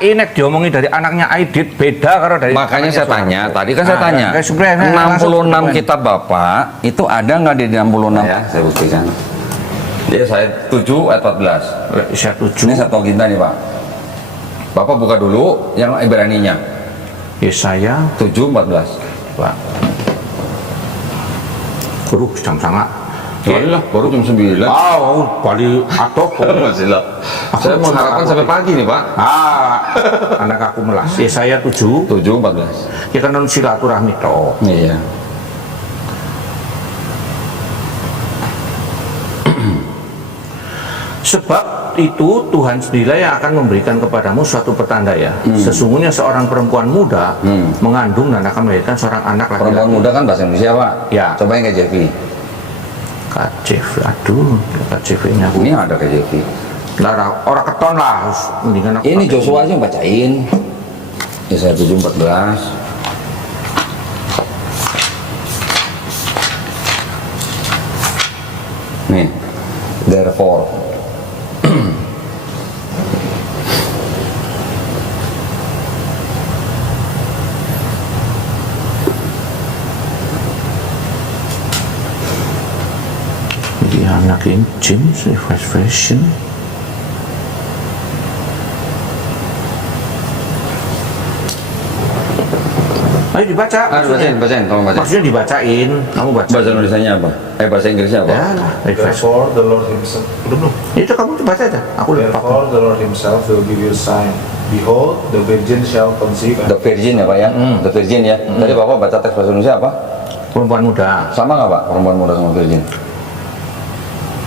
AI nek diomongi dari anaknya Aidit beda karo dari. Makanya saya tanya, tadi kan saya Nah, tanya, kayak sebenarnya 66 kitab Bapak itu ada nggak di 66? Ya, saya buktikan. Jadi saya 7 ayat 14. Saya Ini Septuaginta nih Pak. Bapak buka dulu yang Ibraninya. Yesaya 7:14. Pak. Guru jam sangat. Lah, baru jam 9. Balik atau Masih lah. Saya mengharapkan sampai pagi nih Pak. Anak aku melas. Yesaya 7. 7:14. Kita non silaturahmi toh. Iya. Sebab itu Tuhan sendirilah yang akan memberikan kepadamu suatu pertanda ya. Sesungguhnya seorang perempuan muda mengandung dan akan melahirkan seorang anak laki-laki. Perempuan muda kan bahasa Indonesia Pak. Ya. Coba yang KJV. KJV, aduh, KJV-nya aku. Ini ada KJV. Lah, orang keton lah, harus mendingan aku. Ini pakai Joshua aja yang bacain. Yesaya 7:14. Nih, therefore. Di anak King James Revised Version. Ayo dibaca. Bacain, tolong baca. Maksudnya dibacain, kamu baca. Bahasa Indonesianya apa? Bahasa Inggrisnya apa? Ya lah, refresh. Therefore the Lord himself. Belum. Itu kamu baca aja. Aku lupa. Therefore the Lord himself will give you a sign. Behold, the virgin shall conceive. The Virgin ya Pak ya? The Virgin ya? Tadi Bapak baca teks bahasa Indonesia apa? Perempuan muda. Sama nggak Pak? Perempuan muda sama Virgin?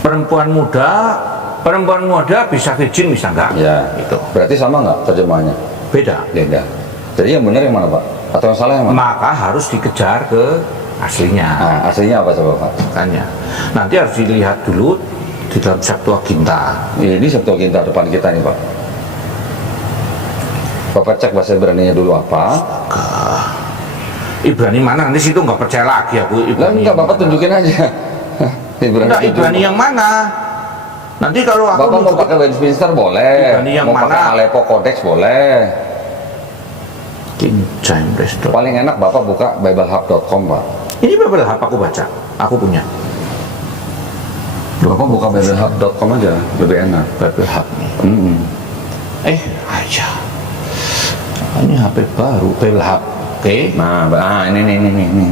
Perempuan muda bisa virgin bisa enggak? Ya. Itu. Berarti sama nggak terjemahannya? Beda. Beda. Jadi yang benar yang mana Pak? Atau yang salah yang mana? Maka harus dikejar ke aslinya. Nah, aslinya apa coba Pak? Makanya. Nanti harus dilihat dulu di dalam Septuaginta. Ini Septuaginta depan kita nih Pak. Bapak cek bahasa Ibraninya dulu apa? Ibrani mana? Nanti situ nggak percaya lagi aku. Lah Ibrani enggak Bapak tunjukin aja. Ibrani yang mana? Nanti kalau aku Bapak mau pakai Westminster boleh, Ibrani yang mau pakai mana? Aleppo Codex boleh. King James Restored. Paling enak Bapak buka biblehub.com Pak. Ini Bible Hub aku baca. Aku punya Bapak buka biblehub.com aja, lebih enak. Bible Hub nih. Aja. Ini HP baru Bible Hub. Oke. Nah, ini.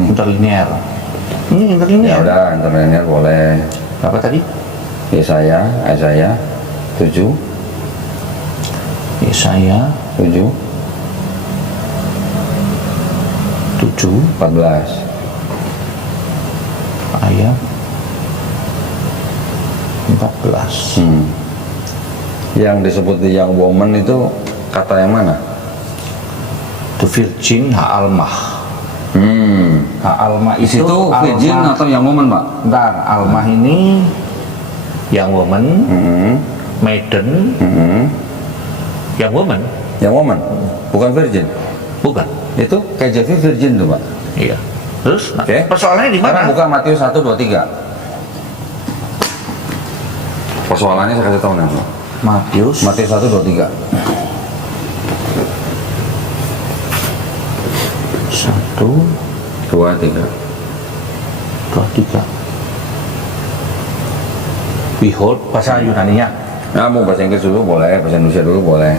Interlinear. Ini Ya interlinear. udah, internet boleh. Apa tadi? Yesaya 7 Yesaya 7 7 14. ayat 14. Yang disebut the young woman itu kata yang mana? The Virgin Ha'almah. Ha'almah Di situ virgin Almah. atau young woman Pak? Bentar, Almah ini young woman, maiden, young woman, Young woman, bukan virgin. bukan? Itu KJV virgin tuh Pak. Iya. Terus, Oke. persoalannya di Sekarang mana? buka Matius 1:23. Persoalannya saya kasih tahu nih Pak. Matius. Matius 1:23. 1, 2, 3. 2, 3. Behold, bahasa Yunaninya. Nah, mau bahasa Inggris dulu boleh, bahasa Indonesia dulu boleh.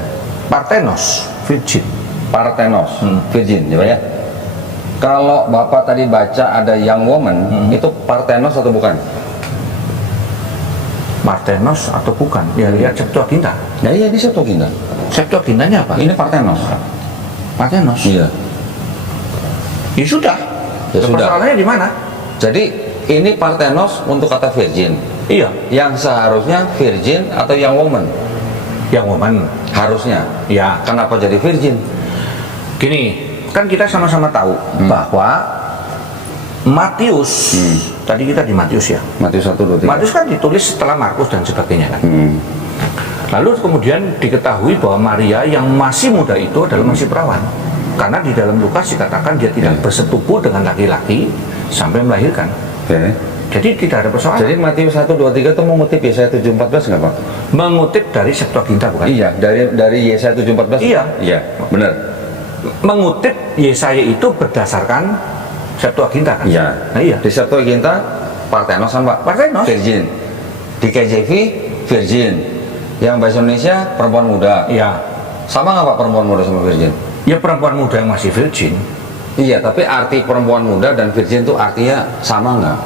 Parthenos, virgin. Parthenos, virgin, ya Pak ya. Kalau Bapak tadi baca ada young woman, itu Parthenos atau bukan? Parthenos atau bukan? Ya lihat Septuaginta. Ya iya, ini Septuaginta. Septuagintanya apa? Ini Parthenos. Parthenos. Iya. Ya sudah. Ya sudah. Persoalannya di mana? Jadi ini Parthenos untuk kata virgin. Iya, Yang seharusnya virgin atau young woman? yang woman. Harusnya. Ya, Kenapa jadi virgin? gini, kan kita sama-sama tahu bahwa Matius, tadi kita di Matius ya. Matius 1:23. Matius kan ditulis setelah Markus dan sebagainya kan. Lalu kemudian diketahui bahwa Maria yang masih muda itu adalah masih perawan. Karena di dalam Lukas dikatakan dia tidak bersetubuh dengan laki-laki sampai melahirkan. Oke. Jadi tidak ada persoalan. Jadi Matius 1, 2, 3 itu mengutip Yesaya 7, 14 nggak Pak? Mengutip dari Septuaginta bukan? Iya, dari Yesaya 7, 14. Iya. Iya, benar. Mengutip Yesaya itu berdasarkan Septuaginta kan? Iya. Nah, iya. Di Septuaginta Parthenos kan Pak? Parthenos. Virgin. Di KJV virgin. Yang bahasa Indonesia perempuan muda. Iya. Sama nggak Pak perempuan muda sama virgin? Ya perempuan muda yang masih virgin. Iya, tapi arti perempuan muda dan virgin itu artinya sama nggak?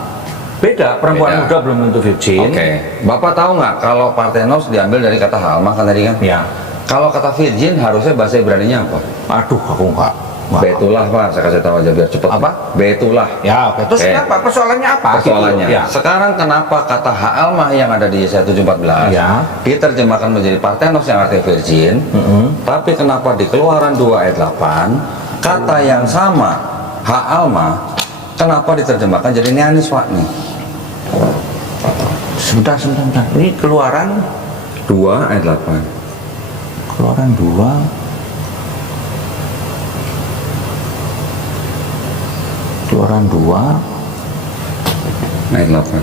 Beda, perempuan Beda. muda belum tentu virgin. Oke. Bapak tahu nggak kalau Parthenos diambil dari kata halma kan tadi kan? Ya. Kalau kata virgin harusnya bahasa Ibrani-nya apa? Aduh, aku enggak. Betulah Pak, saya kasih tahu aja biar cepet. Apa? Betulah. Ya, oke. Terus Oke. kenapa? Persoalannya apa? Persoalannya. Gitu. Ya. Sekarang kenapa kata ha'almah yang ada di Yesaya 7:14 Ya. diterjemahkan menjadi Parthenos yang artinya virgin, tapi kenapa di Keluaran 2 ayat 8 kata yang sama ha'almah kenapa diterjemahkan jadi neanis Pak nih? Sebentar. Ini Keluaran 2 ayat 8. Keluaran 2 Ayat 8.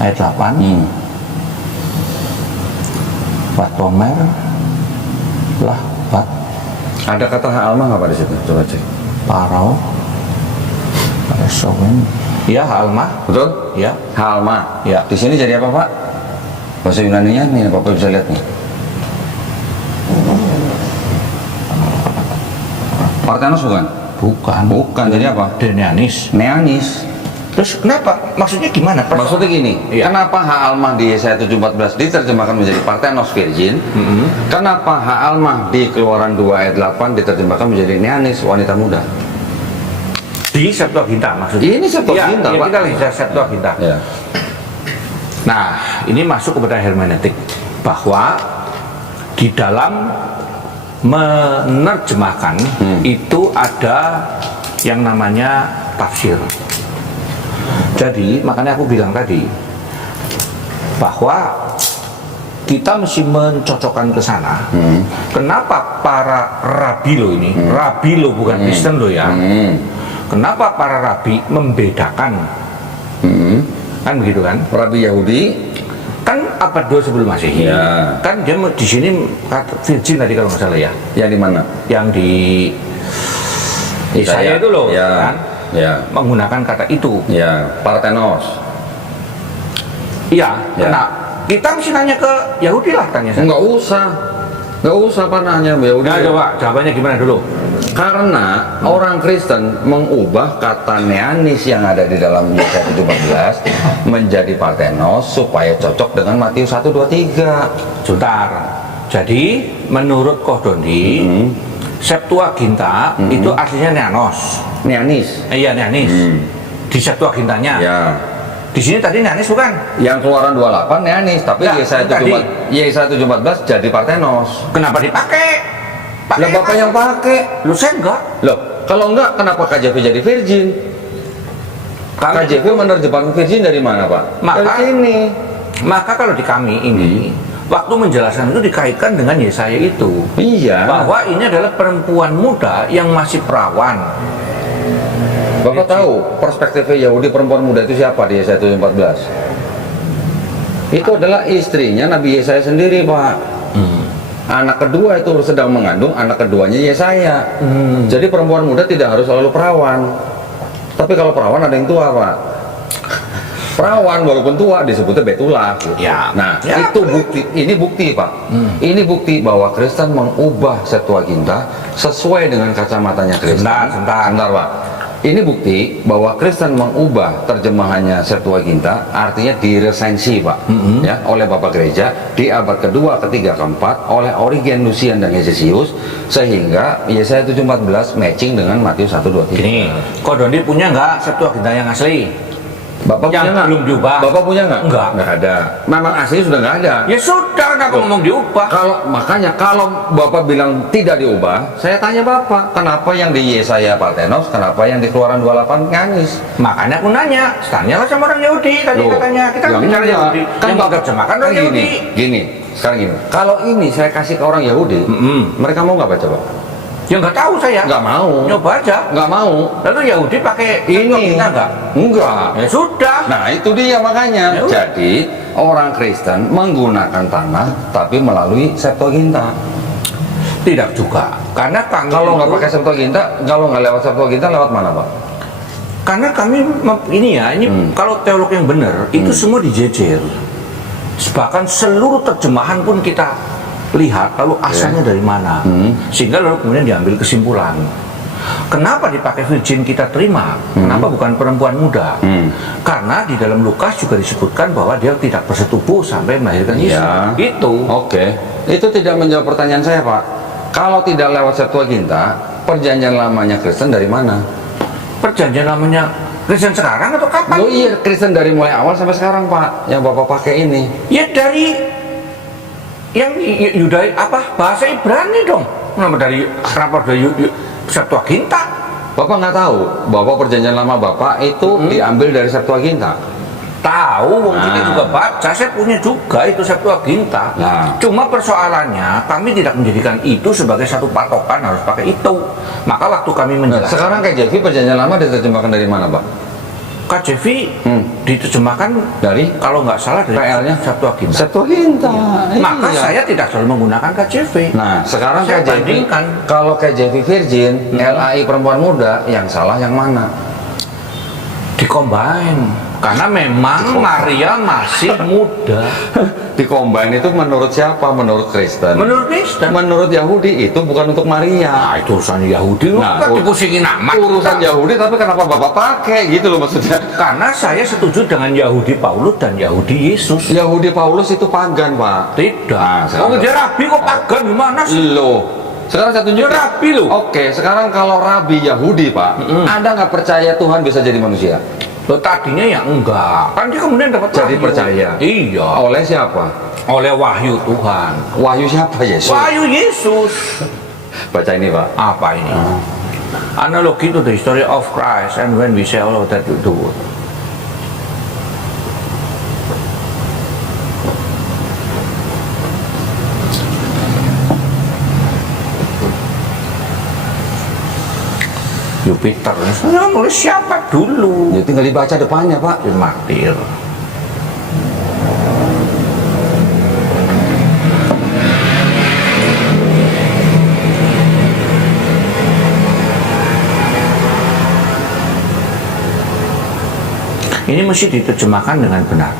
ayat 8. Watomer lah bat Ada kata ha'almah nggak Pak di situ? Coba cek. parau Sowen. Ya, Alma. Betul? Ya. Ha'almah. Ya. Di sini jadi apa Pak? Bahasa Yunaninya nih Bapak bisa lihat nih. Parthenos bukan? Bukan, jadi apa? Denianis. Neanis. Terus kenapa? Maksudnya gimana? Maksudnya gini, Iya. kenapa ha'almah di Yesaya 7:14 diterjemahkan menjadi Parthenos virgin? Kenapa ha'almah di Keluaran 2 ayat 8 diterjemahkan menjadi neanis wanita muda? Di Septuaginta maksudnya. Ini Septuaginta, ya, Pak. kita lihat Septuaginta. Ya. Nah, ini masuk kepada hermeneutik bahwa di dalam menerjemahkan itu ada yang namanya tafsir. Jadi makanya aku bilang tadi bahwa kita mesti mencocokkan ke sana. Kenapa para rabi lo ini, rabi lo bukan Kristen lo ya? Kenapa para rabi membedakan? Kan begitu kan? Rabi Yahudi Kan abad 2 sebelum Masehi. Ya. Kan dia di sini kata virgin tadi kalau nggak salah ya. yang di mana? Yang di Yesaya itu loh, Ya. kan? Ya. Menggunakan kata itu. Ya, Parthenos. Iya, Ya. nah kita mesti nanya ke Yahudi lah tanya saya. Enggak usah. Enggak usah Pak nanya Yahudi. Nah, coba jawabannya gimana dulu? Karena orang Kristen mengubah kata neanis yang ada di dalam Yesaya 7:14 menjadi Parthenos supaya cocok dengan Matius 1, 2, 3. Sebentar. Jadi menurut Kohdondi, Septuaginta itu aslinya Neanos. Neanis. Iya, Neanis. Di Septuagintanya. Ya. Di sini tadi Neanis bukan? Yang Keluaran 28 neanis, tapi Ya, Yesaya tadi. 7:14 jadi Parthenos. Kenapa dipakai? Lah Bapak yang pakai. Lu saya enggak. Loh, kalau enggak kenapa KJV jadi virgin? KJV menerjemahkan virgin dari mana, Pak? Maka- Dari sini. Maka kalau di kami ini, waktu menjelaskan itu dikaitkan dengan Yesaya itu. Iya. Bahwa ini adalah perempuan muda yang masih perawan. Bapak tahu perspektifnya Yahudi perempuan muda itu siapa di Yesaya 7:14? Itu adalah istrinya Nabi Yesaya sendiri, Pak. Anak kedua itu sedang mengandung anak keduanya Yesaya. Jadi perempuan muda tidak harus selalu perawan. Tapi kalau perawan ada yang tua, Pak. Perawan walaupun tua disebutnya betulah. Gitu. Ya. Nah, Ya, itu bukti. Ini bukti, Pak. Ini bukti bahwa Kristen mengubah Septuaginta sesuai dengan kacamatanya Kristen. Sebentar. Pak. Ini bukti bahwa Kristen mengubah terjemahannya Septuaginta, artinya diresensi, Pak, ya, oleh Bapak Gereja di abad kedua, ketiga, keempat oleh Origen, Lucian, dan Hezesius, sehingga Yesaya 7:14 matching dengan Matius 1, 2, 3. Gini, Kohdondi punya nggak Septuaginta yang asli? Bapak Yang punya nggak? belum diubah. Bapak punya nggak? Enggak. Nggak ada. Memang aslinya sudah nggak ada. Ya sudah, kenapa ngomong diubah? Makanya kalau Bapak bilang tidak diubah, saya tanya Bapak, kenapa yang di Yesaya Parthenos, kenapa yang di Keluaran 28 Neanis? Makanya aku nanya, tanyalah sama orang Yahudi tadi Loh, katanya. Kita yang bicara enggak. Yahudi. Kan Yang Bapak menerjemahkan kan orang Yahudi. gini, sekarang gini. Kalau ini saya kasih ke orang Yahudi, mereka mau nggak baca, Pak? Ya nggak tahu saya. Nggak mau. Nyoba aja. Nggak mau. Lalu Yahudi pakai Ini kita nggak? enggak. Ya sudah. Nah itu dia makanya. Ya udah. Jadi orang Kristen menggunakan tanah tapi melalui Septuaginta. Tidak juga. Karena kami Kalau nggak itu- pakai Septuaginta, kalau nggak lewat Septuaginta lewat mana Pak? Karena kami ini ya, ini kalau teolog yang benar itu semua dijejer. Bahkan seluruh terjemahan pun kita lihat lalu asalnya dari mana, sehingga lalu kemudian diambil kesimpulan. Kenapa dipakai virgin kita terima? Kenapa bukan perempuan muda? Karena di dalam Lukas juga disebutkan bahwa dia tidak bersetubuh sampai melahirkan Yesus. Ya. Itu. Oke. Itu tidak menjawab pertanyaan saya Pak. Kalau tidak lewat Septuaginta, perjanjian lamanya Kristen dari mana? Perjanjian namanya Kristen sekarang atau kapan? Oh iya, Kristen dari mulai awal sampai sekarang Pak, yang Bapak pakai ini. Ya dari yang Yudai apa bahasa Ibrani dong. Kenapa dari Septuaginta? Bapak nggak tahu bahwa perjanjian lama Bapak itu diambil dari Septuaginta. Tahu, wong kita Nah. juga baca, saya punya juga itu Septuaginta. Nah. Cuma persoalannya kami tidak menjadikan itu sebagai satu patokan harus pakai itu. Maka waktu kami Nah, menjelaskan sekarang KJV perjanjian lama diterjemahkan dari mana Pak? KJV diterjemahkan Dari kalau nggak salah dari PL-nya? Septuaginta. Septuaginta. Maka Iya. saya tidak selalu menggunakan KJV. Nah, sekarang Saya KJV, bandingkan. kalau KJV Virgin, LAI perempuan muda, yang salah yang mana? Dikombain. Karena memang Maria masih muda. Dikombin itu menurut siapa? Menurut Kristen. Menurut Kristen. Menurut Yahudi itu bukan untuk Maria. Nah, itu urusan Yahudi. Nah, Kan dipusingin amat. Urusan Yahudi, tapi kenapa Bapak pakai gitu loh maksudnya? Karena saya setuju dengan Yahudi Paulus dan Yahudi Yesus. Yahudi Paulus itu pagan Pak. Tidak. Nah, Oh, dia rabi kok pagan gimana sih? Loh, sekarang saya tunjuk. Dia rabi loh. Oke, sekarang kalau rabi Yahudi Pak, Anda nggak percaya Tuhan bisa jadi manusia? Loh, tadinya ya enggak. Kan dia kemudian dapat Jadi wahyu. percaya. Iya. Oleh siapa? Oleh wahyu Tuhan. Wahyu siapa? Yesus. Wahyu Yesus. Baca ini Pak. Apa ini? Analogi to the story of Christ and when we say all of that to the world. Jupiter. Nah, nulis siapa dulu? Ya tinggal dibaca depannya Pak. Di martir. Ini mesti diterjemahkan dengan benar.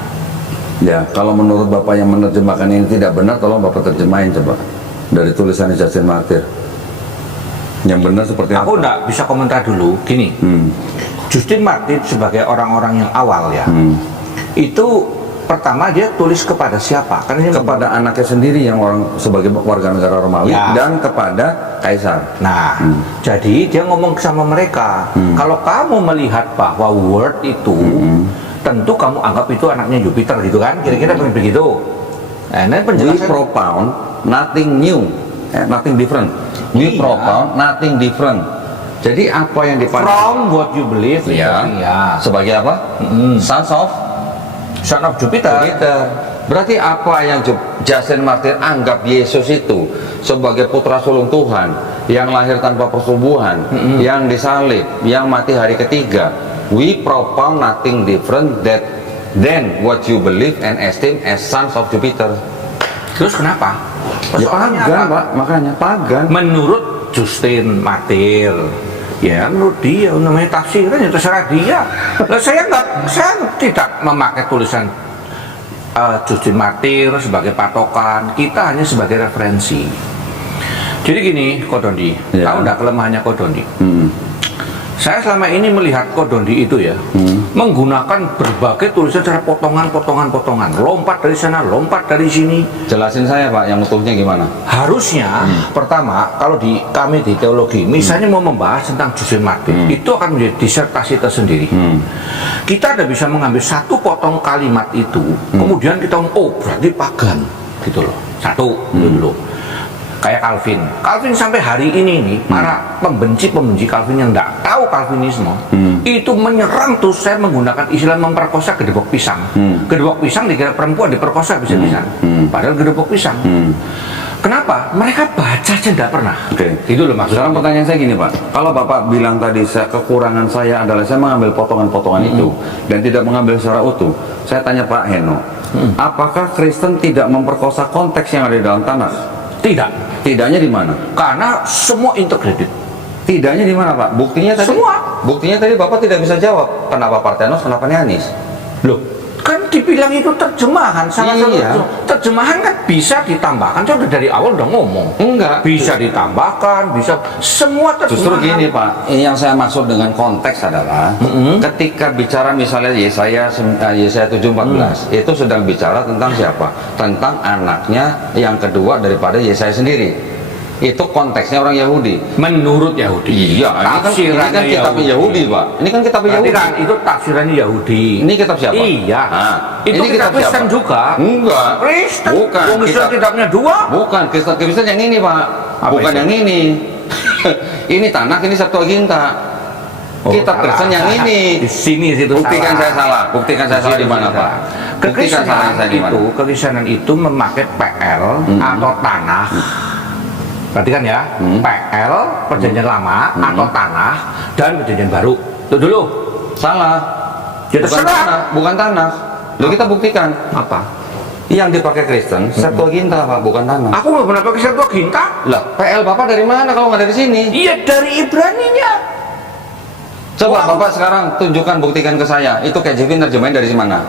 Ya, kalau menurut Bapak yang menerjemahkan ini tidak benar, tolong Bapak terjemahin coba dari tulisan Justin Martyr. Yang benar seperti apa? Aku enggak bisa komentar dulu. Gini, Justin Martyr sebagai orang-orang yang awal ya, itu pertama dia tulis kepada siapa? Kan ini Kepada anaknya sendiri yang orang sebagai warga negara Romawi Ya. dan kepada kaisar. Nah, jadi dia ngomong sama mereka, kalau kamu melihat bahwa Word itu, tentu kamu anggap itu anaknya Jupiter gitu kan? Kira-kira begitu. Nah, ini We penjelasan. propound nothing new, nothing different. We Iya. propound nothing different. Jadi apa yang dipandang? From what you believe, Ya. ya. Sebagai apa? Sons of Son of Jupiter. Jupiter. Berarti apa yang Justin Martyr anggap Yesus itu sebagai putra sulung Tuhan yang lahir tanpa persubuhan, yang disalib, yang mati hari ketiga. We propound nothing different than what you believe and esteem as sons of Jupiter. Terus kenapa? Ya Persoalannya pagan apa? Pak, makanya pagan. Menurut Justin Martyr, ya menurut dia namanya tafsiran ya terserah dia. Lah saya tidak memakai tulisan Justin Martyr sebagai patokan, kita hanya sebagai referensi. Jadi gini, Kodondi, Ya. tahu enggak kelemahannya Kodondi? Saya selama ini melihat Kodondi itu ya, menggunakan berbagai tulisan secara potongan, lompat dari sana, lompat dari sini. Jelasin saya Pak, yang utuhnya gimana? Harusnya pertama kalau di kami di teologi misalnya mau membahas tentang Justin Martyr itu akan menjadi disertasi tersendiri. Kita ada bisa mengambil satu potong kalimat itu kemudian kita oh berarti pagan gitu loh. Satu itu dulu. Kayak Calvin sampai hari ini nih para pembenci Calvin yang tidak tahu Calvinisme itu menyerang terus saya menggunakan istilah memperkosa gedebok pisang. Gedebok pisang dikira perempuan diperkosa bisa-bisa. Padahal gedebok pisang. Kenapa? Mereka baca aja tidak pernah. Oke. Itu loh maksudnya. Sekarang pertanyaan saya gini Pak, kalau Bapak bilang tadi kekurangan saya adalah saya mengambil potongan-potongan itu dan tidak mengambil secara utuh, saya tanya Pak Heno, apakah Kristen tidak memperkosa konteks yang ada di dalam tanah? Tidak. Tidaknya di mana? Karena semua integrated. Tidaknya di mana Pak? Buktinya tadi. Semua. Buktinya tadi Bapak tidak bisa jawab. Kenapa Parthenos? Kenapa Neanis? Loh, kan dibilang itu terjemahan, salah Iya. satu terjemahan kan bisa ditambahkan. Saya udah dari awal udah ngomong. Enggak. Bisa ditambahkan, bisa semua terjemahan. Justru gini Pak, yang saya maksud dengan konteks adalah ketika bicara misalnya Yesaya 7:14 itu sedang bicara tentang siapa? Tentang anaknya yang kedua daripada Yesaya sendiri. Itu konteksnya orang Yahudi. Menurut Yahudi. Iya, ini kan kitabnya Yahudi Pak. Ini kan kitabnya Berarti Yahudi. kan itu tafsirannya Yahudi. Ini kitab siapa? Iya. Nah, itu ini kitab Kristen siapa? juga. Enggak. Kristen. Bukan. Wong Kristen kitabnya dua. Bukan, Kristen yang ini Pak. Apa Bukan itu? yang ini. Ini Tanakh, ini Septuaginta. Kitab salah. Kristen yang ini. Di sini situ Buktikan saya salah. Buktikan saya salah di mana Pak? Buktikan salah saya di mana? Kekristenan itu memakai PL atau tanah. Perhatikan ya, PL perjanjian lama atau tanah dan perjanjian baru. Itu dulu. Salah. Ya, Bukan terserah. tanah, bukan tanah. Lalu kita buktikan. Apa? Yang dipakai Kristen Septuaginta Pak, bukan tanah. Aku nggak pernah pakai Septuaginta. Lah, PL Bapak dari mana kalau nggak dari sini? Iya, dari Ibraninya. Coba Wow. Bapak sekarang tunjukkan, buktikan ke saya. Itu KJV terjemahin dari mana?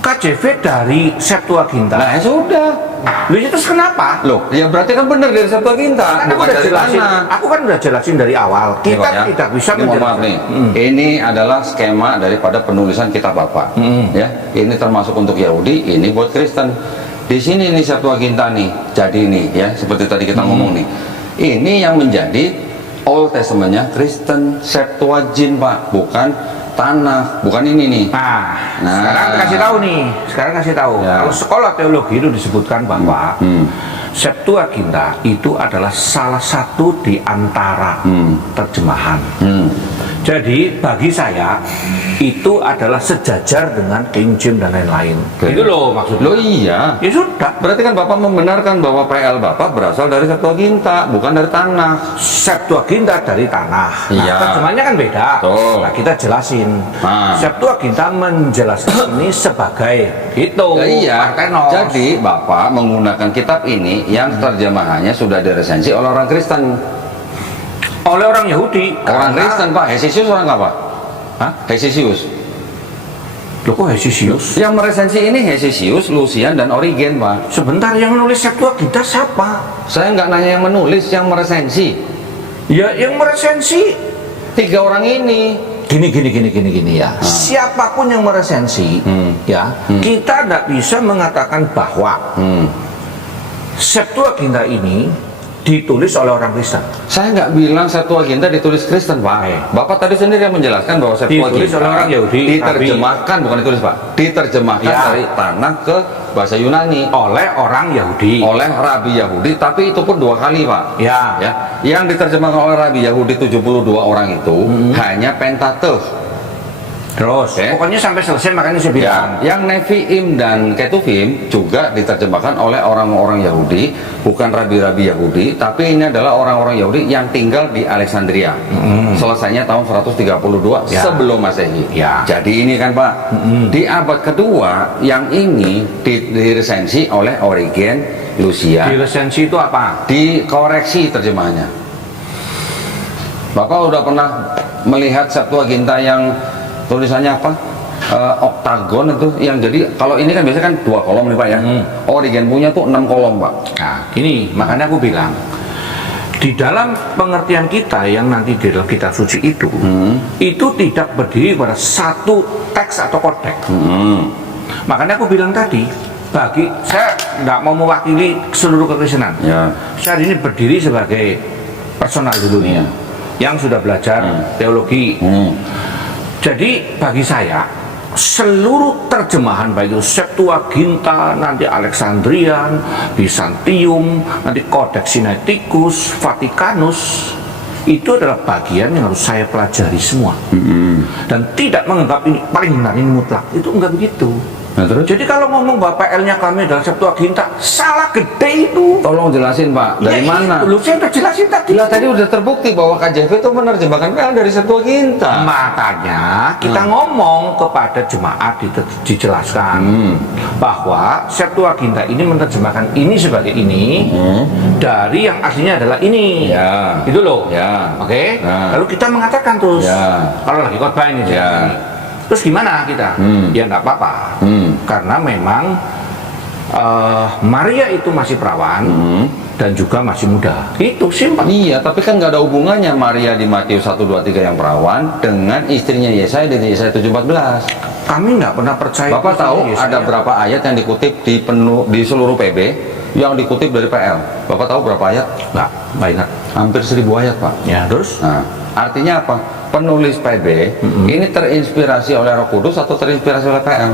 KJV dari Septuaginta. Nah, ya sudah. Loh, itu terus kenapa? Loh, ya berarti kan benar dari Septuaginta, Kan aku bukan udah dari jelasin. tanah. Aku kan udah jelasin dari awal. Ini, Kita Pak, ya. tidak bisa Ini mohon maaf nih. Ini adalah skema daripada penulisan kitab Bapak. Ya, ini termasuk untuk Yahudi, ini buat Kristen. Di sini nih Septuaginta nih. Jadi ini ya, seperti tadi kita ngomong nih. Ini yang menjadi Old Testament-nya Kristen, Septuagint Pak, bukan tanah, bukan ini nih. Nah, sekarang kasih tahu nih. Sekarang kasih tahu. Ya. Kalau sekolah teologi itu disebutkan bahwa Septuaginta itu adalah salah satu di antara terjemahan. Jadi bagi saya itu adalah sejajar dengan King James dan lain-lain. Oke. Itu loh maksudnya. Loh iya. Ya sudah. Berarti kan Bapak membenarkan bahwa PL Bapak berasal dari Septuaginta, bukan dari tanah. Septuaginta dari tanah. Nah, Iya. terjemahannya kan beda. Betul. Nah, kita jelasin. Nah. Septuaginta menjelaskan ini sebagai itu. Ya, iya. Parthenos. Jadi Bapak menggunakan kitab ini yang terjemahannya sudah diresensi oleh orang Kristen. oleh orang Yahudi. Orang Karena- Kristen Pak, Hesisius orang apa? Hah? Hesisius. Loh, kok Hesisius? Yang meresensi ini Hesisius, Lucian, dan Origen Pak. Sebentar, yang nulis Septuaginta siapa? Saya nggak nanya yang menulis, yang meresensi. Ya, yang meresensi. Tiga orang ini. Gini ya. Siapapun yang meresensi, ya, kita tidak bisa mengatakan bahwa Septuaginta ini ditulis oleh orang Kristen. Saya nggak bilang Septuaginta ditulis Kristen Pak. Bapak tadi sendiri yang menjelaskan bahwa Ditulis Septuaginta oleh orang Yahudi, diterjemahkan, bukan ditulis Pak, diterjemahkan Ya. dari tanah ke bahasa Yunani Oleh orang Yahudi. oleh Rabi Yahudi, tapi itu pun 2 kali Pak. Ya. Ya, yang diterjemahkan oleh Rabi Yahudi 72 orang itu hanya Pentateuch. Terus, Oke. pokoknya sampai selesai, makanya saya bilang. Ya, yang Nevi'im dan Ketuvim juga diterjemahkan oleh orang-orang Yahudi, bukan rabi-rabi Yahudi, tapi ini adalah orang-orang Yahudi yang tinggal di Alexandria. Selesainya tahun 132 Ya. sebelum Masehi. Ya. Jadi ini kan Pak, di abad kedua yang ini diresensi oleh Origen, Lucian, Di resensi itu apa? dikoreksi terjemahannya. Bapak udah pernah melihat Septuaginta yang tulisannya apa? Oktagon itu yang jadi kalau ini kan biasanya kan 2 kolom nih Pak ya. Origen punya tuh 6 kolom Pak. Nah, ini makanya aku bilang di dalam pengertian kita yang nanti di dalam kitab suci itu tidak berdiri pada satu teks atau kodeks. Makanya aku bilang tadi, bagi saya tidak mau mewakili seluruh kekristenan. Ya. Saya ini berdiri sebagai personal dulu nih, yang sudah belajar teologi. Jadi bagi saya seluruh terjemahan baik itu Septuaginta, nanti Alexandrian, Bizantium, nanti Codex Sinaiticus, Vaticanus, itu adalah bagian yang harus saya pelajari semua. Dan tidak menganggap ini paling benar, ini mutlak. Itu enggak begitu. Nah, terus? Jadi kalau ngomong bahwa PL-nya kami adalah Septuaginta, salah gede itu. Tolong jelasin Pak, dari Ya, mana? Lu saya udah jelasin tadi. Lah tadi udah terbukti bahwa KJV itu menerjemahkan PL dari Septuaginta. Makanya kita ngomong kepada jemaat dijelaskan bahwa Septuaginta ini menerjemahkan ini sebagai ini dari yang aslinya adalah ini. Ya. Itu loh. Ya. Oke. Ya. Lalu kita mengatakan terus Ya. kalau lagi khotbah ini. Ya. Terus gimana kita? Ya nggak apa-apa. Karena memang Maria itu masih perawan dan juga masih muda. Itu simpel. Iya, tapi kan nggak ada hubungannya Maria di Matius 1, 2, 3 yang perawan dengan istrinya Yesaya di Yesaya 7:14. Kami nggak pernah percaya. Bapak itu tahu Yesaya. ada berapa ayat yang dikutip di seluruh PB yang dikutip dari PL? Bapak tahu berapa ayat? Nggak ingat. Hampir 1000 ayat Pak. Ya terus? Nah, artinya apa? Penulis PB ini terinspirasi oleh Roh Kudus atau terinspirasi oleh PL?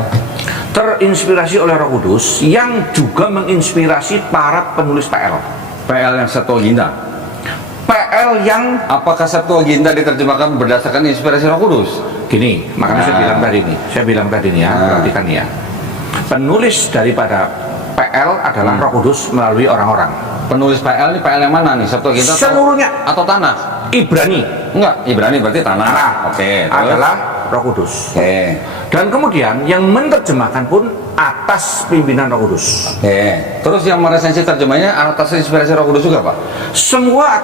Terinspirasi oleh Roh Kudus yang juga menginspirasi para penulis PL. PL yang Septuaginta. PL yang Apakah Septuaginta diterjemahkan berdasarkan inspirasi Roh Kudus? gini, makanya saya bilang tadi nih, ya, perhatikan ya. Penulis daripada PL adalah Roh Kudus melalui orang-orang. Penulis PL ini PL yang mana nih? Septuaginta Seluruhnya atau tanah? Ibrani Enggak, Ibrani berarti tanah. Oke, terus? adalah Roh Kudus. Oke. Dan kemudian yang menerjemahkan pun atas pimpinan Roh Kudus. Oke. Terus yang meresensi terjemahnya atas inspirasi Roh Kudus juga, Pak? Semua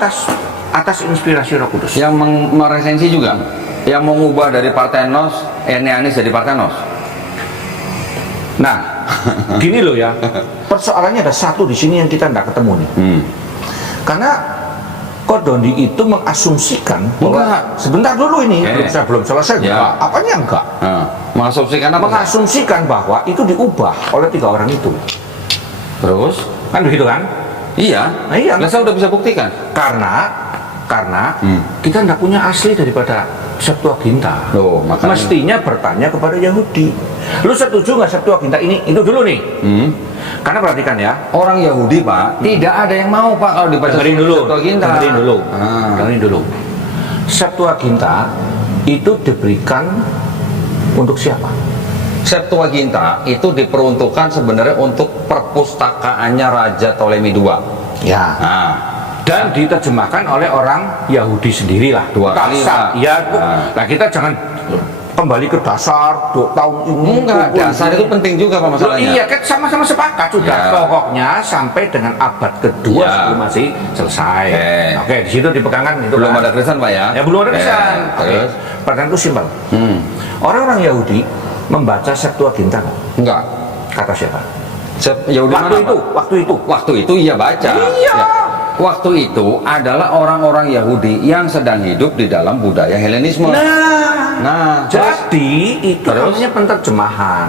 atas inspirasi Roh Kudus. Yang meresensi juga? Yang mengubah dari Parthenos, Enneanis jadi Parthenos? Nah, gini loh ya. Persoalannya ada satu di sini yang kita tidak ketemu nih. Karena Kodondi itu mengasumsikan bahwa Enggak. sebentar dulu ini belum selesai. Ya. Enggak. Apanya enggak? Mengasumsikan apa? Mengasumsikan bahwa itu diubah oleh 3 orang itu. Terus? Kan begitu kan? Iya. Nah, iya. Nah, saya udah bisa buktikan. Karena kita tidak punya asli daripada Septuaginta. Loh, makanya. Mestinya bertanya kepada Yahudi. Lu setuju nggak Septuaginta ini? Itu dulu nih. Karena perhatikan ya. Orang Yahudi, Pak, tidak ada yang mau, Pak, kalau dibaca Dengerin dulu. Septuaginta. Dengerin dulu. Septuaginta itu diberikan untuk siapa? Septuaginta itu diperuntukkan sebenarnya untuk perpustakaannya Raja Ptolemy II. Ya. Nah, Dan diterjemahkan oleh orang Yahudi sendirilah. 2 kali, Dasar. Pak. Ya, nah kita jangan kembali ke dasar tahun ini. enggak, dasar itu penting juga Pak Loh, masalahnya. iya, kan sama-sama sepakat sudah. Ya. Pokoknya sampai dengan abad kedua Ya. sebelum masih selesai. Oke. Oke, di situ dipegangkan itu. Belum kan. ada Kristen, Pak, ya? Ya belum ada Kristen. Terus? Pertanyaan itu simpel. Orang-orang Yahudi membaca Septuaginta nggak? Enggak. Kata siapa? Yahudi Waktu mana, itu, Pak? waktu itu. Iya baca. Iya. Ya. Waktu itu adalah orang-orang Yahudi yang sedang hidup di dalam budaya Helenisme. Nah, Jadi itu terus? namanya penerjemahan.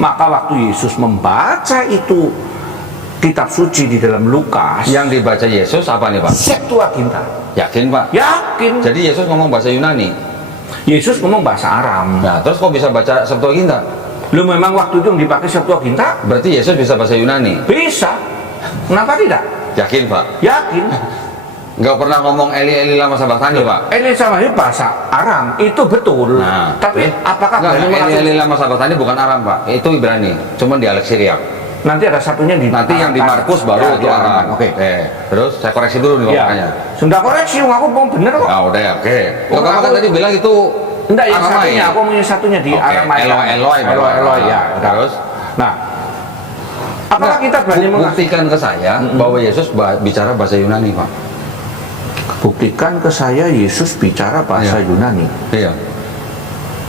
Maka waktu Yesus membaca itu kitab suci di dalam Lukas, yang dibaca Yesus apa nih, Pak? Septuaginta. Yakin, Pak? Yakin. Jadi Yesus ngomong bahasa Yunani. Yesus ngomong bahasa Aram. Nah, terus kok bisa baca Septuaginta? Lu memang waktu itu yang dipakai Septuaginta? Berarti Yesus bisa bahasa Yunani. Bisa. Kenapa tidak? Yakin, Pak? Yakin. Nggak pernah ngomong Eli lama sabachthani, Pak? Ini sama ini bahasa Aram, itu betul. Nah, tapi apakah berani mengaku- Eli lama sabachthani bukan Aram, Pak? Itu Ibrani, cuman dialek Syriak. nanti ada satunya di Nanti yang di Markus baru Ya, itu di Aram. Oke. Terus saya koreksi dulu nih Ya. makanya. Sudah koreksi, aku mau bener kok. Ya udah, oke. Oh, Bapak kan aku- tadi bilang itu Enggak, yang Aramai. satunya, aku mau yang satunya di Oke, Aramai. Eloi, Eloi, ya. udah. Terus? Nah, apakah kita berani mengaku? buktikan ke saya bahwa Yesus bicara bahasa Yunani, Pak? Buktikan ke saya Yesus bicara bahasa Iya. Yunani. Iya.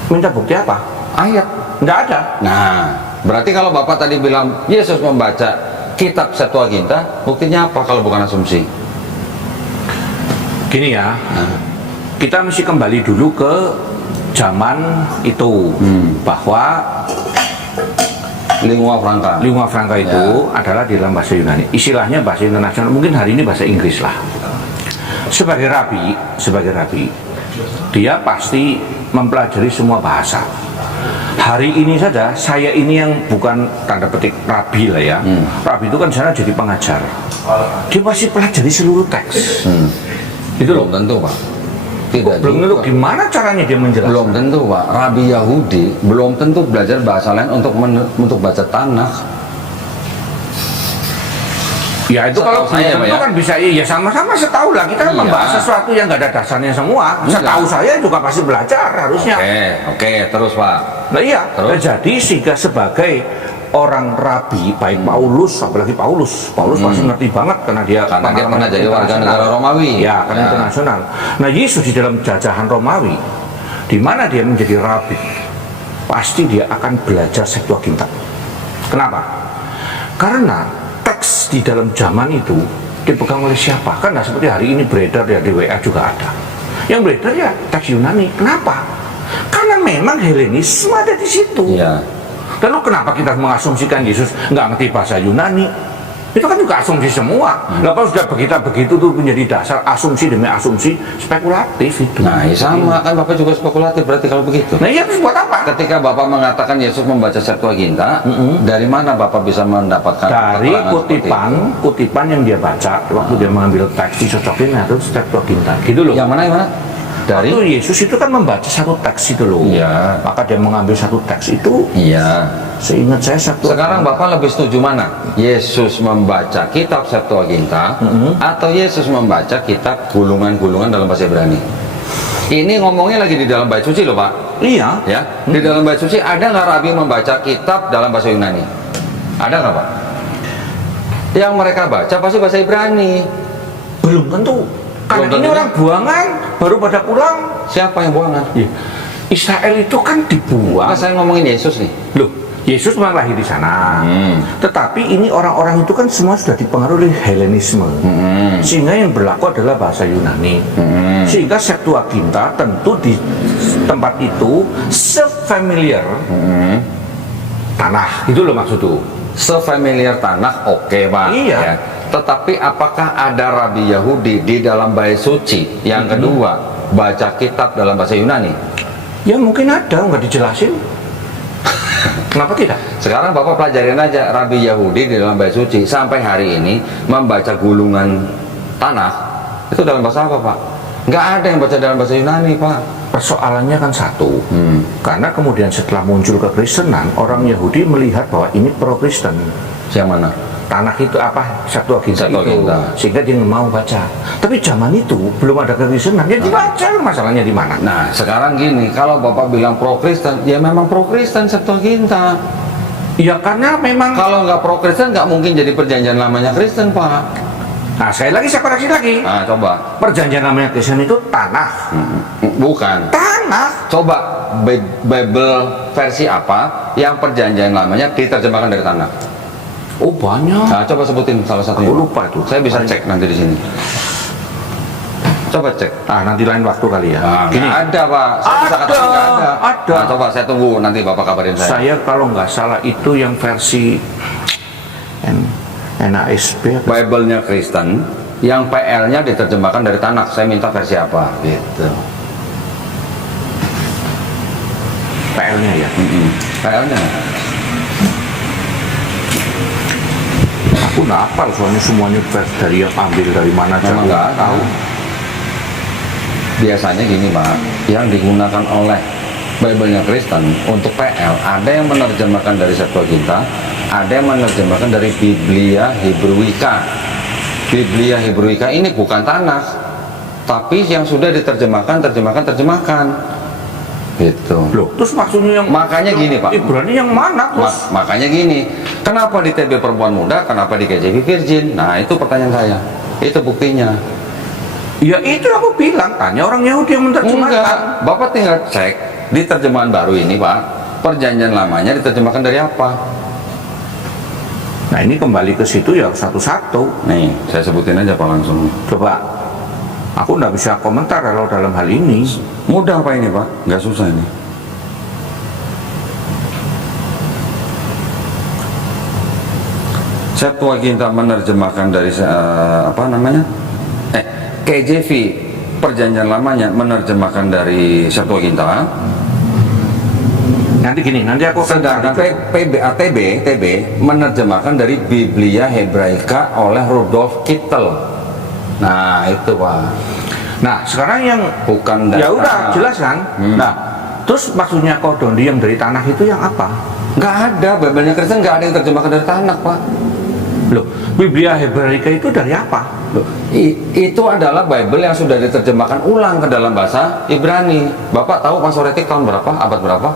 Minta bukti apa? Ayat. Enggak ada. Nah, berarti kalau Bapak tadi bilang Yesus membaca kitab Septuaginta, buktinya apa kalau bukan asumsi? Gini ya, kita mesti kembali dulu ke zaman itu bahwa Lingua Franca. lingua franca itu adalah di dalam bahasa Yunani. Istilahnya bahasa internasional, mungkin hari ini bahasa Inggris lah. Sebagai rabi, dia pasti mempelajari semua bahasa. Hari ini saja, saya ini yang bukan tanda petik rabi lah ya. Rabi itu kan sana jadi pengajar. Dia pasti pelajari seluruh teks. Itu loh. Belum tentu, Pak. Tidak Belum tentu. juga. Gimana caranya dia menjelaskan? Belum tentu, Pak. Rabi Yahudi belum tentu belajar bahasa lain untuk baca Tanakh. Ya itu kalau Setahu saya, belum Pak, tentu ya. kan bisa iya sama-sama setahu lah. Kita kan Iya. membahas sesuatu yang nggak ada dasarnya semua. Enggak. Setahu saya juga pasti belajar harusnya. Oke, terus Pak. Nah iya, Terus? nah, jadi sehingga sebagai orang rabi, baik Paulus, apalagi Paulus pasti ngerti banget karena dia pernah jadi warga internasional. negara Romawi. Ya, karena Ya. internasional. Nah Yesus di dalam jajahan Romawi, di mana dia menjadi rabi, pasti dia akan belajar Septuaginta. Kenapa? Karena teks di dalam zaman itu dipegang oleh siapa? Kan nggak seperti hari ini beredar ya di WA juga ada. Yang beredar ya teks Yunani. Kenapa? Karena memang Helenisme ada di situ. Iya. Lalu kenapa kita mengasumsikan Yesus nggak ngerti bahasa Yunani? Itu kan juga asumsi semua. Lah kalau sudah begitu tuh menjadi dasar asumsi demi asumsi spekulatif itu. Nah, ya sama kan Bapak juga spekulatif berarti kalau begitu. Nah iya terus buat apa? Ketika Bapak mengatakan Yesus membaca Septuaginta, dari mana Bapak bisa mendapatkan Dari keterangan seperti itu? kutipan yang dia baca waktu dia mengambil teks dicocokin itu Septuaginta gitu loh. Yang mana yang mana? Dari Waktu Yesus itu kan membaca satu teks itu loh. Iya. Maka dia mengambil satu teks itu. Iya. Seingat saya Septuaginta. Sekarang Bapak lebih setuju mana? Yesus membaca kitab Septuaginta atau Yesus membaca kitab gulungan-gulungan dalam bahasa Ibrani? Ini ngomongnya lagi di dalam bait suci loh, Pak. Iya. Ya, di dalam bait suci ada nggak Rabi membaca kitab dalam bahasa Yunani? Ada nggak, Pak? Yang mereka baca pasti bahasa Ibrani. Belum tentu. Karena Belum ini tentu. orang buangan baru pada pulang. Siapa yang buangan? Iya. Israel itu kan dibuang. Maka saya ngomongin Yesus nih. Loh, Yesus memang lahir di sana. Tetapi ini orang-orang itu kan semua sudah dipengaruhi oleh Helenisme. Sehingga yang berlaku adalah bahasa Yunani. Sehingga Septuaginta tentu di tempat itu se-familiar tanah. Gitu loh maksudku. Sefamiliar Tanakh, oke, Pak. Iya. Ya. Tetapi apakah ada Rabi Yahudi di dalam bait suci? Yang kedua, baca kitab dalam bahasa Yunani? Ya mungkin ada, nggak dijelasin. Kenapa tidak? Sekarang Bapak pelajarin aja Rabi Yahudi di dalam bait suci sampai hari ini membaca gulungan tanah itu dalam bahasa apa, Pak? Nggak ada yang baca dalam bahasa Yunani, Pak. Persoalannya kan satu, karena kemudian setelah muncul kekristenan, orang Yahudi melihat bahwa ini pro-Kristen. Yang mana? Tanah itu apa? Septuaginta itu, Septuaginta. sehingga dia nggak mau baca. Tapi zaman itu belum ada kekristenan, ya dibaca. Masalahnya di mana? Nah, sekarang gini, kalau Bapak bilang pro-Kristen, ya memang pro-Kristen Septuaginta. Ya karena memang. Kalau nggak pro-Kristen, nggak mungkin jadi perjanjian lamanya Kristen, Pak. Nah sekali lagi saya koreksi lagi. Nah, coba. Perjanjian namanya Kristen itu tanah. Bukan. Tanah. Coba Bible versi apa yang perjanjian lamanya diterjemahkan dari tanah? Oh banyak. Nah, coba sebutin salah satunya. Aku lupa itu. Saya bisa cek nanti di sini. Coba cek. Ah nanti lain waktu kali ya. Nah, Gini, nggak ada, Pak. Saya bisa Ada, katakan nggak ada. ada. Nah, coba saya tunggu nanti Bapak kabarin saya. saya kalau nggak salah itu yang versi NASB. Bible-nya Kristen, yang PL-nya diterjemahkan dari tanah. Saya minta versi apa? Gitu. PL-nya ya. PL-nya. Aku nggak hafal soalnya semuanya dari yang ambil dari mana aja. Memang aku nggak tahu. Biasanya gini, Pak, yang digunakan oleh Bible-nya Kristen untuk PL, ada yang menerjemahkan dari Septuaginta, ada yang menerjemahkan dari Biblia Hebrewica. Biblia Hebrewica ini bukan tanah, tapi yang sudah terjemahkan. Gitu. Loh, terus maksudnya yang Makanya gini, Pak. Ibrani yang mana terus? Makanya gini, kenapa di TB perempuan muda, kenapa di KJV virgin? Nah, itu pertanyaan saya. Itu buktinya. Ya itu aku bilang, tanya orang Yahudi yang Enggak, menerjemahkan. Bapak tinggal cek di terjemahan baru ini, Pak. Perjanjian lamanya diterjemahkan dari apa? Nah ini kembali ke situ ya satu-satu. Nih, saya sebutin aja Pak langsung. Coba, aku nggak bisa komentar kalau dalam hal ini. Mudah Pak ini, Pak. Nggak susah ini. Septuaginta menerjemahkan dari apa namanya? KJV perjanjian lamanya menerjemahkan dari Septuaginta. Nanti gini, nanti aku akan Sedangkan TB menerjemahkan dari Biblia Hebraika oleh Rudolf Kittel. Nah, itu Pak. Nah, sekarang yang Bukan ya dari udah tanah. jelas kan. Nah, terus maksudnya kodondi yang dari tanah itu yang apa? Nggak ada, Bible-nya Kristen nggak ada yang terjemahkan dari tanah, Pak. Loh, Biblia Hebraika itu dari apa? Loh, itu adalah Bible yang sudah diterjemahkan ulang ke dalam bahasa Ibrani. Bapak tahu Masoretik tahun berapa? Abad berapa?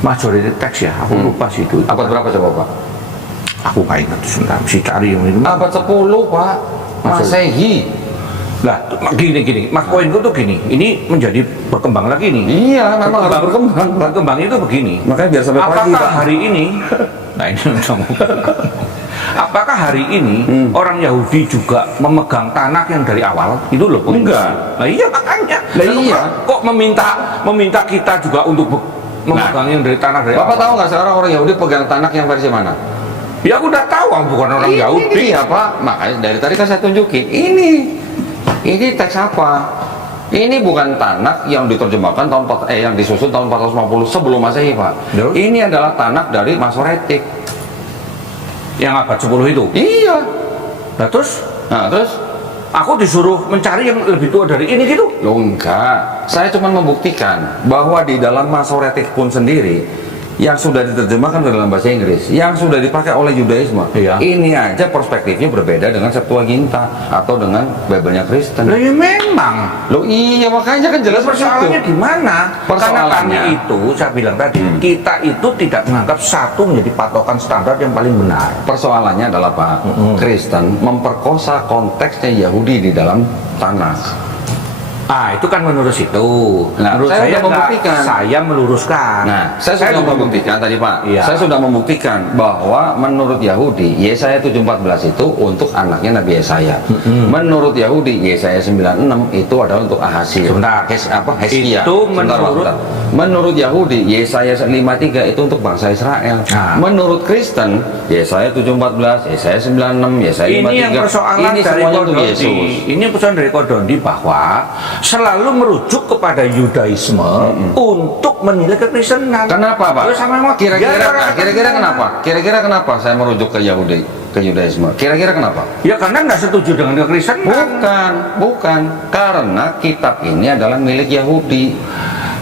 Majority text ya, aku lupa sih itu. Abad berapa coba, Pak? Aku nggak ingat, sebentar, mesti cari yang itu. Abad 10, Pak. Masehi. Lah, gini, mas poinku tuh gini, ini menjadi berkembang lagi nih. Iya, memang harus berkembang, Pak. Berkembang itu begini. Makanya biar sampai pagi, Apakah Pak. hari ini, nah ini kamu. Apakah hari ini orang Yahudi juga memegang tanah yang dari awal? Itu loh poin. Enggak. Nah iya makanya. Lah Lalu iya. Kok meminta kita juga untuk memegang yang dari tanah dari Bapak awal? tahu nggak sekarang orang Yahudi pegang tanah yang versi mana? Ya aku udah tahu, aku bukan orang Yahudi. Iya, Pak. Makanya dari tadi kan saya tunjukin. Ini teks apa? Ini bukan tanah yang diterjemahkan yang disusun tahun 450 sebelum Masehi, Pak. Terus? Ini adalah tanah dari Masoretik. Yang abad 10 itu. Iya. Nah terus Nah, terus aku disuruh mencari yang lebih tua dari ini gitu. lo enggak. Saya cuma membuktikan bahwa di dalam Masoretik pun sendiri yang sudah diterjemahkan ke dalam bahasa Inggris, yang sudah dipakai oleh Yudaisme, Iya. ini aja perspektifnya berbeda dengan Septuaginta atau dengan Bible-nya Kristen. Nah ya memang. Lo iya, makanya kan jelas Persoalannya begitu. di mana? Karena kami Persoalannya. itu, saya bilang tadi, kita itu tidak menganggap satu menjadi patokan standar yang paling benar. Persoalannya adalah Pak, Kristen memperkosa konteksnya Yahudi di dalam tanah. Ah, itu kan menurut situ. Nah, menurut saya saya sudah membuktikan. saya meluruskan. Nah, saya sudah juga membuktikan tadi Pak. Iya. Saya sudah membuktikan bahwa menurut Yahudi Yesaya 7:14 itu untuk anaknya Nabi Yesaya. Menurut Yahudi Yesaya 96 itu adalah untuk Ahazia. Sebentar. Heskia. Itu Sebentar, Pak, menurut- sebentar. Menurut Yahudi Yesaya 53 itu untuk bangsa Israel. Nah. Menurut Kristen Yesaya 7:14, Yesaya 96, Yesaya 53. ini yang persoalan ini dari semuanya untuk Kodondi. Yesus. Ini persoalan dari Kodondi bahwa selalu merujuk kepada Yudaisme untuk menilai kekristenan. Kenapa, Pak? Ya, sama emang Kira-kira kenapa? Kira-kira kenapa saya merujuk ke Yahudi, ke Yudaisme? Kira-kira kenapa? Ya karena nggak setuju dengan kekristenan. Bukan. Karena kitab ini adalah milik Yahudi.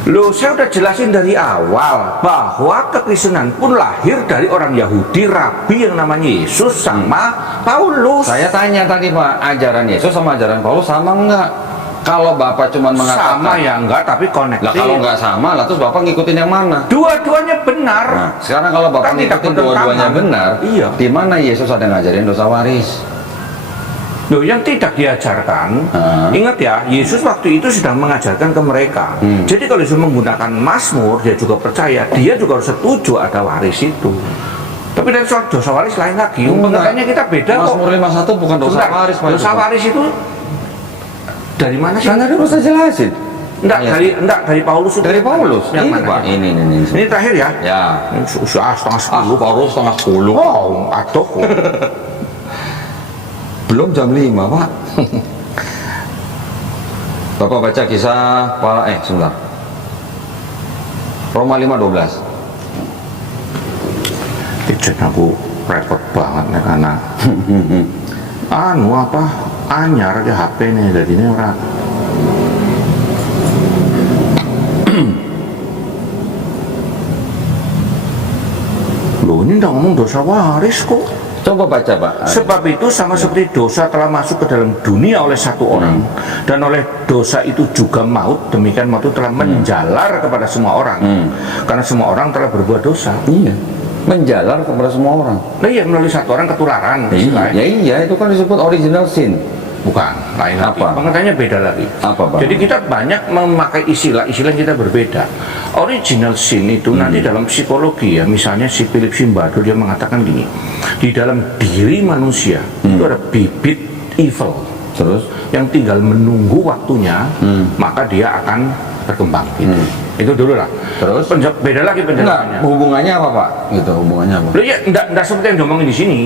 Loh, saya udah jelasin dari awal bahwa kekristenan pun lahir dari orang Yahudi, rabi yang namanya Yesus sama Paulus. Saya tanya tadi Pak, ajaran Yesus sama ajaran Paulus sama enggak? Kalau Bapak cuma mengatakan sama ya enggak, tapi lah connected. kalau enggak sama, lah terus Bapak ngikutin yang mana? Dua-duanya benar. Nah, sekarang kalau Bapak Kan tidak ngikutin dua-duanya bertentangan. benar, Iya. di mana Yesus ada ngajarin dosa waris? Loh, yang tidak diajarkan, ingat ya, Yesus waktu itu sedang mengajarkan ke mereka. Jadi kalau Yesus menggunakan Mazmur, dia juga percaya, dia juga harus setuju ada waris itu. Tapi dari soal dosa waris lain lagi, pengertiannya kita beda kok. Mazmur 51 bukan dosa Sebentar, waris, Pak. dosa waris itu dari mana sih? Kan tadi udah saya jelasin. Enggak, Ayat. dari Paulus itu. Dari Paulus. Yang Ini mana? Pak, ini. Ini terakhir ya? Ya. Ini setengah 10. Paulus setengah 10. Oh, aduh. Belum jam 5 Pak. Bapak baca kisah sebentar. Roma 5:12. Tidak, aku repot banget nih karena anyar aja HP nih, jadi ini orang loh, ini nggak ngomong dosa waris kok. Coba baca Pak. Sebab itu sama seperti dosa telah masuk ke dalam dunia oleh satu orang, dan oleh dosa itu juga maut, demikian maut itu telah menjalar kepada semua orang, karena semua orang telah berbuat dosa. Iya. Menjalar kepada semua orang. Nah iya, melalui satu orang ketularan. Ya iya, itu kan disebut original sin. Bukan, lain lagi. Apa? Pengertiannya beda lagi. Apa, Pak? Jadi kita banyak memakai istilah kita berbeda. Original sin itu nanti dalam psikologi ya, misalnya si Philip Zimbardo dia mengatakan gini, di dalam diri manusia itu ada bibit evil. Terus Yang tinggal menunggu waktunya, maka dia akan berkembang. Gitu. Itu dulu lah. Terus? Beda lagi penjelasannya. hubungannya apa Pak? Gitu, hubungannya apa? Loh ya, enggak seperti yang diomongin di sini.